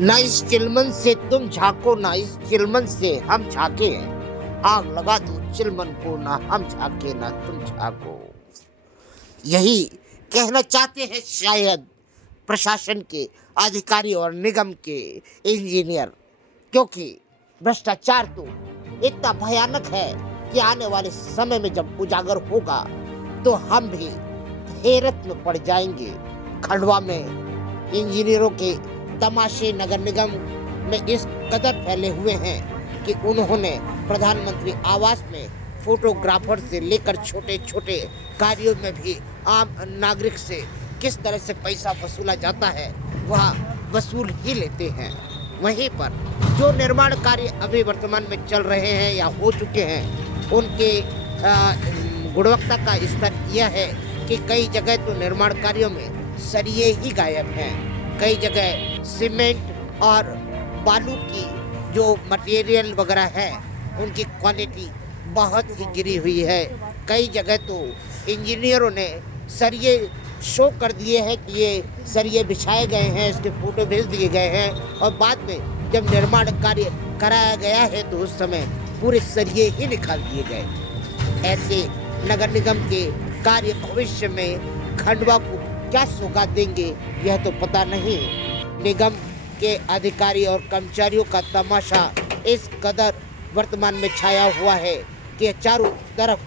ना इस चिलमन से तुम झांको, ना इस चिलमन से हम झांके हैं। आग लगा दो चिलमन को, ना हम झांके ना तुम झांको। यही कहना चाहते हैं शायद प्रशासन के अधिकारी और निगम के इंजीनियर, क्योंकि भ्रष्टाचार तो इतना भयानक है कि आने वाले समय में जब उजागर होगा तो हम भी हैरत में पड़ जाएंगे। खंडवा में इंजीनियरों के तमाशे नगर निगम में इस कदर फैले हुए हैं कि उन्होंने प्रधानमंत्री आवास में फोटोग्राफर से लेकर छोटे छोटे कार्यों में भी आम नागरिक से किस तरह से पैसा वसूला जाता है वह वसूल ही लेते हैं। वहीं पर जो निर्माण कार्य अभी वर्तमान में चल रहे हैं या हो चुके हैं, उनके गुणवत्ता का स्तर यह है कि कई जगह तो निर्माण कार्यों में सरिये ही गायब हैं। कई जगह सीमेंट और बालू की जो मटेरियल वगैरह है उनकी क्वालिटी बहुत ही गिरी हुई है। कई जगह तो इंजीनियरों ने सरिये शो कर दिए हैं कि ये सरिये बिछाए गए हैं, इसके फोटो भेज दिए गए हैं, और बाद में जब निर्माण कार्य कराया गया है तो उस समय पूरे सरिये ही निकाल दिए गए। ऐसे नगर निगम के कार्य भविष्य में खंडवा को क्या सौगात देंगे यह तो पता नहीं। निगम के अधिकारी और कर्मचारियों का तमाशा इस कदर वर्तमान में छाया हुआ है कि चारों तरफ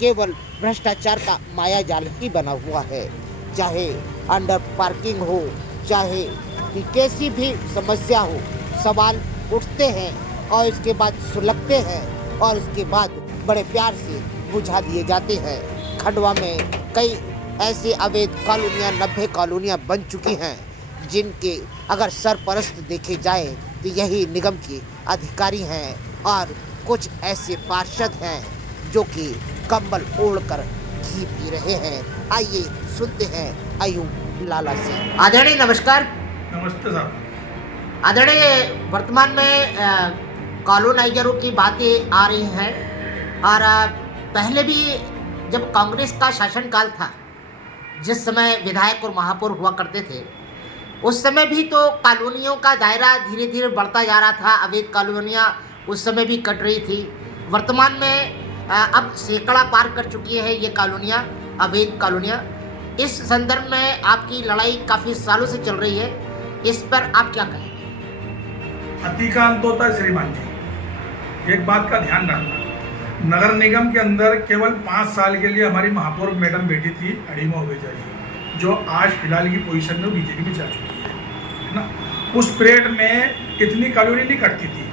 केवल भ्रष्टाचार का माया जाल ही बना हुआ है। चाहे अंडर पार्किंग हो, चाहे कि कैसी भी समस्या हो, सवाल उठते हैं और इसके बाद सुलगते हैं और इसके बाद बड़े प्यार से बुझा दिए जाते हैं। खंडवा में कई ऐसी अवैध कॉलोनियाँ 90 कॉलोनियाँ बन चुकी हैं जिनके अगर सरपरस्त देखे जाए तो यही निगम के अधिकारी हैं और कुछ ऐसे पार्षद हैं जो कि कंबल ओढ़कर घी पी रहे हैं। आइए सुनते हैं अयूब लाला से। आदरणीय नमस्कार। नमस्ते साहब। आदरणीय, वर्तमान में कॉलोनाइजरों की बातें आ रही हैं और पहले भी जब कांग्रेस का शासनकाल था, जिस समय विधायक और महापौर हुआ करते थे, उस समय भी तो कॉलोनियों का दायरा धीरे धीरे बढ़ता जा रहा था। अवैध कॉलोनियाँ उस समय भी कट रही थी। वर्तमान में अब सैकड़ा पार कर चुकी है ये कॉलोनियाँ, अवैध कॉलोनियाँ। इस संदर्भ में आपकी लड़ाई काफ़ी सालों से चल रही है, इस पर आप क्या कहेंगे? अति का अंत होता है श्रीमान जी। एक बात का ध्यान रखना, नगर निगम के अंदर केवल 5 साल के लिए हमारी महापौर मैडम बैठी थी अड़ीमा ओबेजा जी, जो आज फिलहाल की पोजीशन में बीजेपी में जा चुकी है ना। उस पीरियड में इतनी कॉलोनी नहीं कटती थी।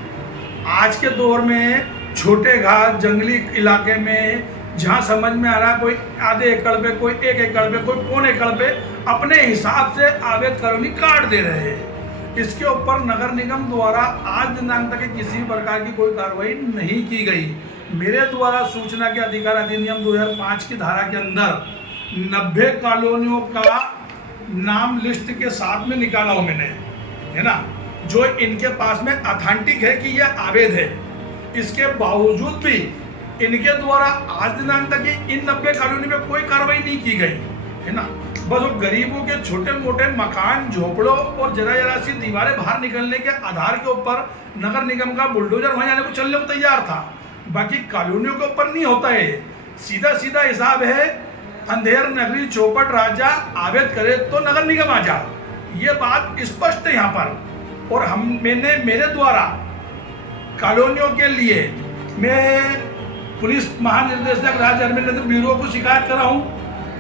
आज के दौर में छोटे घाट जंगली इलाके में जहाँ समझ में आ रहा है कोई आधे एकड़ पे, कोई 1 एकड़ पे, कोई पौने एकड़ पे अपने हिसाब से अवैध कॉलोनी काट दे रहे हैं। इसके ऊपर नगर निगम द्वारा आज दिनांक तक किसी भी प्रकार की कोई कार्रवाई नहीं की गई। मेरे द्वारा सूचना के अधिकार अधिनियम 2005 की धारा के अंदर 90 कॉलोनियों का नाम लिस्ट के साथ में निकाला हूँ मैंने, है ना, जो इनके पास में अथेंटिक है कि यह अवैध है। इसके बावजूद भी इनके द्वारा आज दिनांक तक इन 90 कॉलोनी में कोई कार्रवाई नहीं की गई, है ना। बस वो गरीबों के छोटे मोटे मकान, झोपड़ों और जरा सी दीवारें बाहर निकलने के आधार के ऊपर नगर निगम का बुलडोजर वहां जाने को चलने को तैयार था। बाकी कॉलोनियों के ऊपर नहीं होता है। सीधा सीधा हिसाब है, अंधेर नगरी चौपट राजा अवैध करे तो नगर निगम आ जा। ये बात स्पष्ट है यहाँ पर। और मैंने मेरे द्वारा कॉलोनियों के लिए मैं पुलिस महानिर्देशक राज्य अभिनंदन ब्यूरो को शिकायत करा हूँ,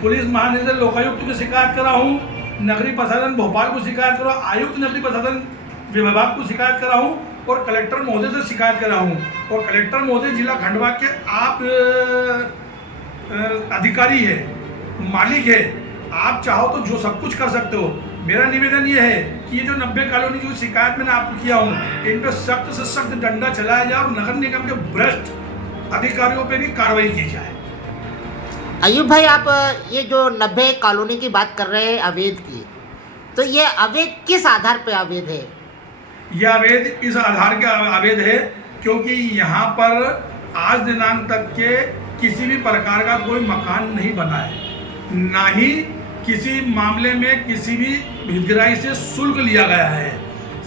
पुलिस महानिदेशक लोकायुक्त को शिकायत करा हूँ, नगरीय प्रशासन भोपाल को शिकायत करा, आयुक्त नगरीय प्रशासन विभाग को शिकायत करा हूँ और कलेक्टर महोदय से शिकायत करा हूँ। और कलेक्टर महोदय जिला खंडवा के आप अधिकारी है, मालिक है, आप चाहो तो जो सब कुछ कर सकते हो। मेरा निवेदन ये है कि ये जो 90 कॉलोनी जो शिकायत मैंने आपको किया हूँ, इन पर सख्त से सख्त डंडा चलाया जाए और नगर निगम के भ्रष्ट अधिकारियों पे भी कार्रवाई की जाए। अयूब भाई, आप ये जो 90 कॉलोनी की बात कर रहे हैं अवैध की, तो ये अवैध किस आधार पर अवैध है? यह अवैध इस आधार के अवैध है क्योंकि यहाँ पर आज दिनांक तक के किसी भी प्रकार का कोई मकान नहीं बना है, ना ही किसी मामले में किसी भी हितग्राही से शुल्क लिया गया है।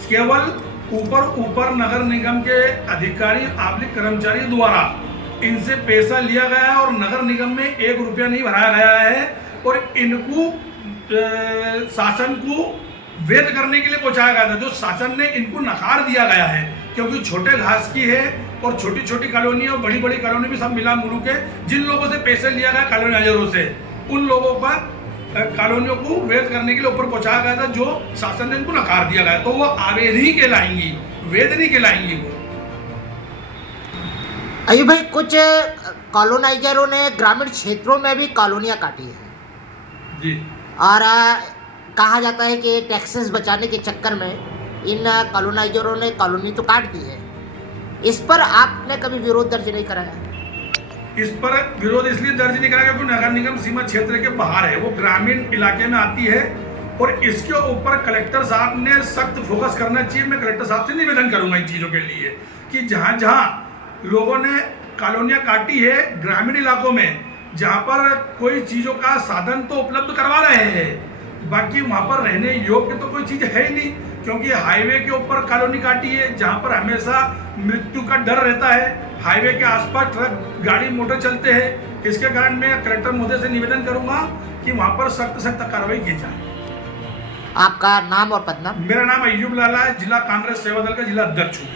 केवल ऊपर नगर निगम के अधिकारी आबलिक कर्मचारी द्वारा इनसे पैसा लिया गया है और नगर निगम में 1 रुपया नहीं भराया गया है और इनको शासन को वैध करने के लिए पहुंचाया गया था, जो शासन ने इनको नकार दिया गया है क्योंकि छोटे घास की है और छोटी छोटी कॉलोनी और बड़ी बड़ी कॉलोनी भी सब मिला मुलू के जिन लोगों से पैसे लिया गया कॉलोनाइजरों से, उन लोगों का कॉलोनियों को वैध करने के लिए ऊपर पहुंचाया गया था, जो शासन ने इनको नकार दिया गया, तो वो अवैध ही कहलाएंगी, वैध नहीं कहलाएंगी वो। अयुब भाई, कुछ कॉलोनाइजरों ने ग्रामीण क्षेत्रों में भी कॉलोनियाँ काटी है जी, और कहा जाता है कि टैक्सेस बचाने के चक्कर में इन कॉलोनाइजरों ने कॉलोनी तो काट दी है। इस पर आपने कभी विरोध दर्ज नहीं कराया? इस पर विरोध इसलिए दर्ज नहीं करा क्योंकि नगर निगम सीमा क्षेत्र के बाहर है, वो ग्रामीण इलाके में आती है और इसके ऊपर कलेक्टर साहब ने सख्त फोकस करना चाहिए। मैं कलेक्टर साहब से निवेदन करूंगा इन चीज़ों के लिए कि जहाँ जहाँ लोगों ने कॉलोनियाँ काटी है ग्रामीण इलाकों में, जहाँ पर कोई चीज़ों का साधन तो उपलब्ध करवा रहे हैं, बाकी वहाँ पर रहने योग्य तो कोई चीज़ है ही नहीं, क्योंकि हाईवे के ऊपर कॉलोनी काटी है जहाँ पर हमेशा मृत्यु का डर रहता है, हाईवे के आसपास ट्रक गाड़ी मोटर चलते हैं। इसके कारण मैं कलेक्टर महोदय से निवेदन करूंगा कि वहाँ पर सख्त कार्रवाई की जाए। आपका नाम और पदनाम? मेरा नाम अय्यूब लाला है, जिला कांग्रेस सेवा दल का जिला अध्यक्ष हूँ।